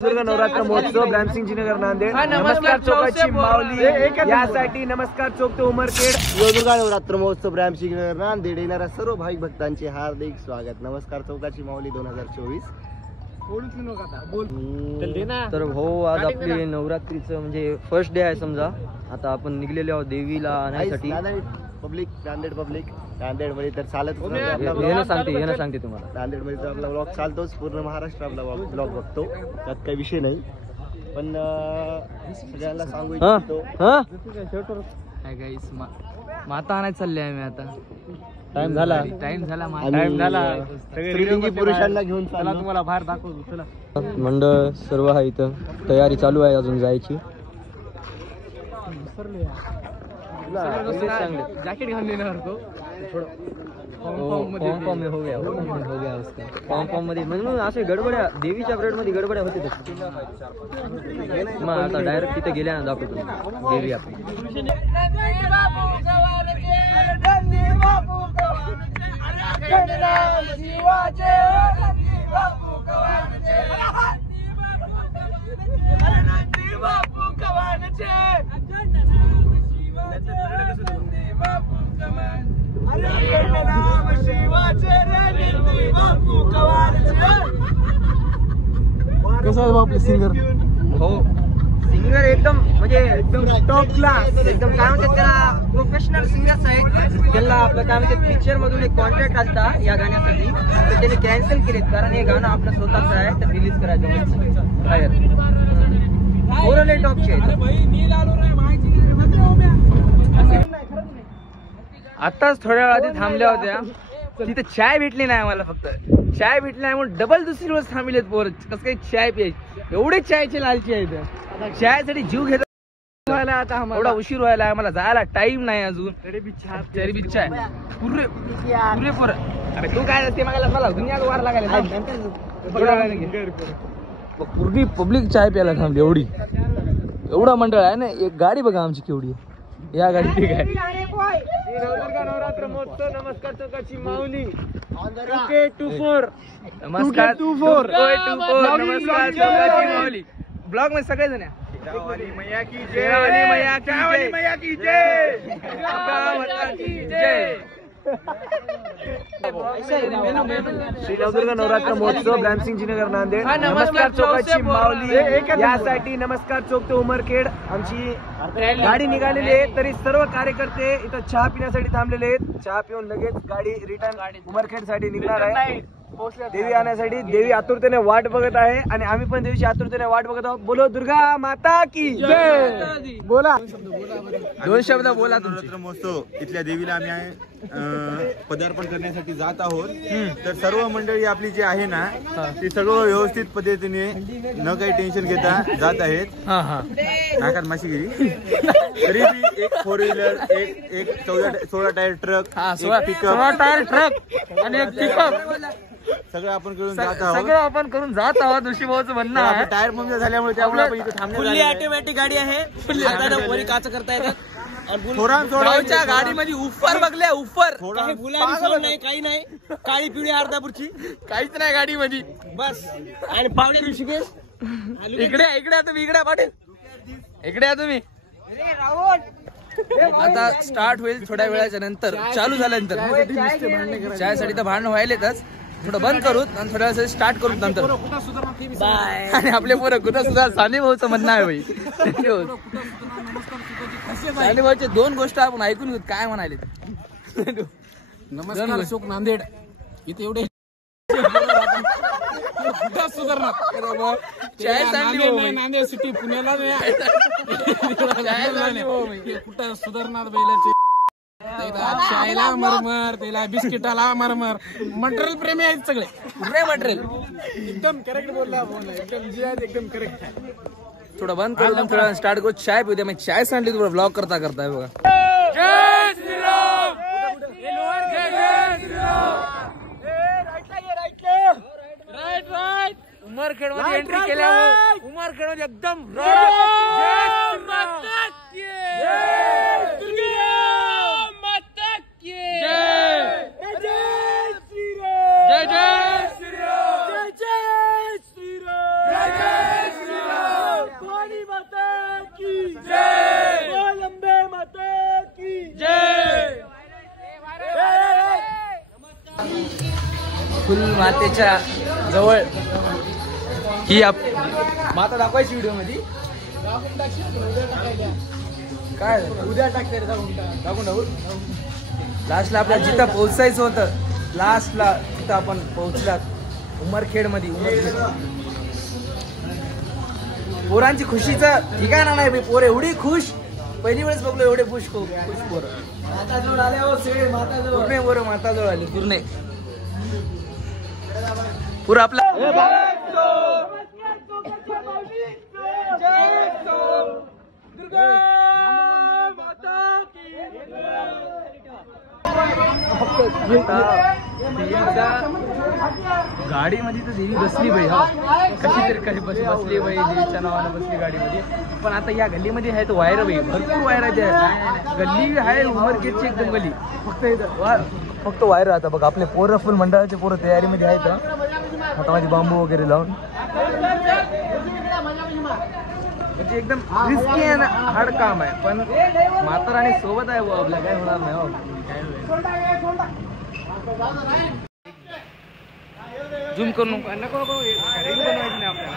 दुर्गा नवरात्र महोत्सव ब्राह्मसिंग नगर नांदेड। नमस्कार चौकाची माऊली यासाठी नमस्कार चौक ते उमरखेड। दुर्गा नवरात्र महोत्सव ब्राह्मसिंग नगर नांदेड येणाऱ्या सर्व भाविक भक्तांचे हार्दिक स्वागत। नमस्कार चौकाची माऊली 2024। तर भाऊ आज आपली नवरात्रीचं म्हणजे फर्स्ट डे आहे समजा। आता आपण निघलेले आहोत देवीला आणण्यासाठी। पब्लिक नांदेड मध्ये तर चालत सांगते तुम्हाला नांदेड मध्ये तर आपला ब्लॉग चालतोच, पूर्ण महाराष्ट्र आपला ब्लॉग बघतो, त्यात काही विषय नाही। पण सगळ्यांना सांगू इच्छितो माता आणायला चालले आहे मी आता। टाइम झाला स्त्रीलिंगी पुरुषांना घेऊन चला, तुम्हाला बाहेर दाखवतो। चला मंडळ सर्व आहे इथं, तयारी चालू आहे अजून जायची। जैकेट घालून येणार तो फॉर्म हो गया उसका फॉर्म मध्ये म्हणून असे गडबड्या देवीच्या ब्रेड मध्ये गडबड्या होते। मग आता डायरेक्ट तिथे गेल्या दाखवतो देवी आपली। कसं आहे आपले सिंगर? हो सिंगर एकदम म्हणजे एकदम टॉप क्लास, एकदम काय म्हणतात त्याला प्रोफेशनल सिंगर्स आहेत। त्याला आपलं काय म्हणतात पिक्चर मधून एक कॉन्ट्रॅक्ट असता या गाण्यासाठी, तर त्याने कॅन्सल केलेत कारण हे गाणं आपलं स्वतःच आहे, तर रिलीज करायचं बाहेर। ओरले टॉपचे आताच थोड्या वेळ आधी थांबल्या होत्या, तिथे चाय भेटली नाही आम्हाला। फक्त चाय भेटली नाही म्हणून डबल दुसरी रोज थांबलेत पोर। कसं काही चाय प्यायची, एवढे चायचे लालची आहेत, चायसाठी जीव घेत आता एवढा उशीर व्हायला, आम्हाला जायला टाइम नाही अजून, तरी बी चाय पुरेपूर। अरे तू काय ते मागायला मला दुनिया वार लागायला पूर्ण पब्लिक चाय प्यायला थांबली। एवढा मंडळ आहे ना, एक गाडी बघा आमची केवढी आहे, या गाडी ठीक आहे। दुर्गा नवरात्र महोत्सव नमस्कार चौकाची माऊली 2K24 नमस्कार 2K24 नमस्कार चौकाची माऊली ब्लॉग मध्ये सगळे जण मैया की जय। श्री नवदुर्गा नवरात्र महोत्सव ब्राह्मसिंग नगर नांदेड। नमस्कार चौकाची माऊली यासाठी नमस्कार चौक ते उमरखेड आमची गाडी निघालेली आहे। तरी सर्व कार्यकर्ते इथं चहा पिण्यासाठी थांबलेले आहेत। चहा पिऊन लगेच गाडी रिटर्न उमरखेड साठी निघणार आहे देवी आणण्यासाठी। देवी आतुरतेने वाट बघत आहे आणि आम्ही पण देवीची आतुरतेने वाट बघत आहोत। बोलो दुर्गा माता की जय। बोला दोन शब्द बोला। नवरात्र महोत्सव इथल्या देवीला आम्ही पदार्पण करण्यासाठी जात आहोत। तर सर्व मंडळी आपली जी आहे ना ती सर्व व्यवस्थित पद्धतीने न काही टेन्शन घेता जात आहेत। नाकात माशीगिरी तरी एक 4 व्हीलर एक 16 टायर ट्रक पिकअप आणि एक पिकअप सगळं आपण करून जात आहोत। ऋषी भाऊचं म्हणणं आहे टायर पंक्चर झाल्यामुळे त्यामुळे आपण इथे थांबले। ऑटोमॅटिक गाडी आहे, वरी काच करता थोडा गाडीमध्ये उफर बघल्या उफर नाही, काही नाही, काळी पिवळी अर्धापूरची काहीच नाही गाडीमध्ये बस। आणि पावडे ऋषिकेश इकडे तुम्ही इकडे पाटील इकडे या तुम्ही। आता स्टार्ट होईल थोड्या वेळाच्या नंतर, चालू झाल्यानंतर चायसाठी तर भांडण व्हायलेतच, थोडं बंद करू आणि थोड्या वेळा स्टार्ट करू नंतर बाय। आणि आपले पोरं कुठं सुद्धा साने भाऊचं म्हणणं आहे भाई, साने भाऊचे 2 गोष्ट आपण ऐकून घेऊ काय म्हणाले। नमस्कार शोक नांदेड इथे एवढे सुधारणार चाय सांगली नांदेड सिटी पुण्याला कुठं सुधारणार बैलाचे चायला मरमर, त्याला बिस्किटाला मरमर, मटेरियल प्रेमी आहेत सगळे, मटेरियल एकदम करेक्ट बोलला, एकदम जी आहे एकदम करेक्ट आहे। थोडं बंद करू थोडा स्टार्ट करू। चाय पिऊ द्या, मग चाय सांडली तुम्हाला ब्लॉग करता बघा। जय श्रीराम राईट उमरखेड मध्ये एंट्री केल्यावर उमरखेड मध्ये एकदम जय श्रीराम। फुल मातेच्या जवळ ही माता दाखवायची व्हिडिओ मध्ये काय उद्या टाकते टाकून लास्टला आपल्याला जिथं पोहोचायचं होतं लास्टला तिथं आपण पोहोचलात उमरखेड मध्ये. पोरांची खुशीचं ठिकाणा नाही भाई. पोर एवढी खुश पहिली वेळेस बघलो एवढे खुश पोर. माताजवळ आले पूर्ण माताजवळ आले पूर्ण आपला गाडीमध्ये तर देवी बसली बाई. हा कशी तरी काही बसली बाई देवीच्या नावानं बसली गाडीमध्ये. पण आता या गल्लीमध्ये आहे तो वायर बाई भरपूर वायर आहे. गल्ली आहे उमरखेडची एकदम गल्ली फक्त वायर. आता बघ आपले पोरं फुल मंडळाचे पोरं तयारीमध्ये आहेत हातामध्ये बांबू वगैरे लावून. म्हणजे एकदम रिस्की आहे हार्ड काम आहे. पण माताराणी सोबत आहे आपल्या काय होणार नाही. झूम करू नको नको रील बनवायची नाही आपल्याला.